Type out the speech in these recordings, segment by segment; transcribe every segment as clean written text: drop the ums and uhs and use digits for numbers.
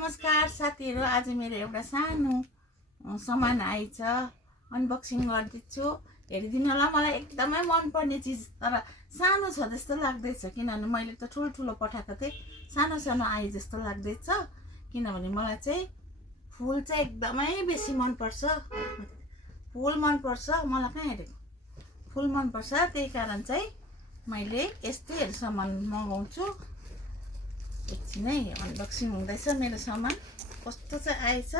नमस्कार साथीहरु, आज मेरो एउटा सानो सामान आइछ, अनबक्सिङ गर्दैछु। हेरिदिनु होला। मलाई एकदमै मन पर्ने चीज तर सानो छ जस्तो लाग्दैछ, किनभने मैले त ठुलो पठाएको थिएँ, सानो सानो आए जस्तो लाग्दैछ। किनभने मलाई चाहिँ फुल चाहिँ एकदमै बेसी मन पर्छ। फुल मन पर्छ मलाई, कहाँ हेरेको फुल मन पर्छ, त्यही कारण चाहिँ मैले यस्तै सामान मगाउँछु। एकछिन है, अनबक्सिङ हुँदैछ मेरो सामान। कस्तो चाहिँ आएछ,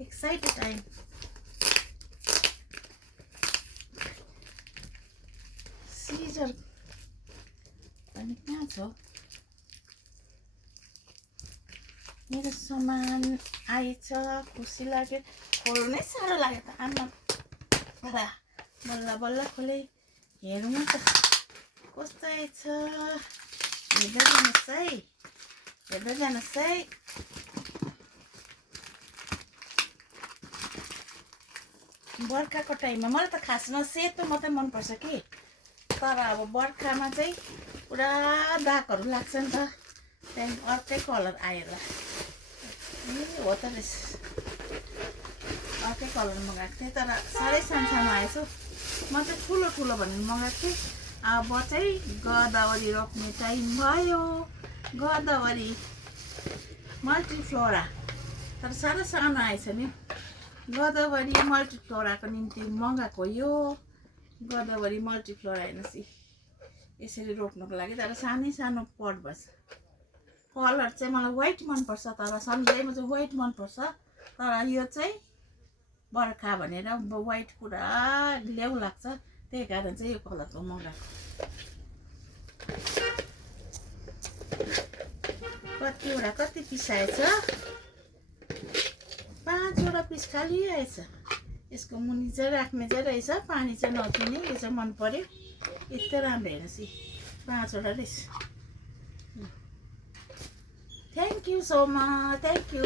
एक्साइटेड आएँ। सिजर अनि कहाँ छ मेरो सामान आएछ। खुसी लाग्यो, खोल्नै साह्रो लाग्यो त। आमा बल्ल बल्ल खोले, हेरौँ न त कस्तो आएछ। हेर्दै जानुहोस् है, हेर्दै जानुहोस् है। बर्खाको टाइममा मलाई त खासमा सेतो मात्रै मनपर्छ कि, तर अब बर्खामा चाहिँ पुरा दागहरू लाग्छ नि त, त्यहाँदेखि अर्कै कलर आयो ल। हो त रहेछ, अर्कै कलर मगाएको थिएँ, तर साह्रै सानो आएछ। म चाहिँ ठुलो भनेर मगाएको थिएँ। अब चाहिँ गोदावरी रोप्ने टाइम भयो। गोदावरी मल्टिफ्लोरा, तर साह्रो सानो आएछ नि। गोदावरी मल्टिफ्लोराको निम्ति मगाएको यो गोदावरी मल्टिफ्लोरा। हेर्नुहोस्, यसरी रोप्नुको लागि, तर सानो पट बस। कलर चाहिँ मलाई व्हाइट मनपर्छ, तर सधैँमा चाहिँ व्हाइट मनपर्छ, तर यो चाहिँ बर्खा भनेर व्हाइट पुरा लेउ लाग्छ, त्यही कारण चाहिँ यो कलरको मगाएको। कति पिस आएछ, 5वटा पिस खाली आएछ। यसको मुनि चाहिँ राख्ने चाहिँ रहेछ, पानी चाहिँ नछुने। यो चाहिँ मन पर्यो, यस्तो राम्रो। हेर्नुहोस्, 5वटा रहेछ। Thank you so much, thank you.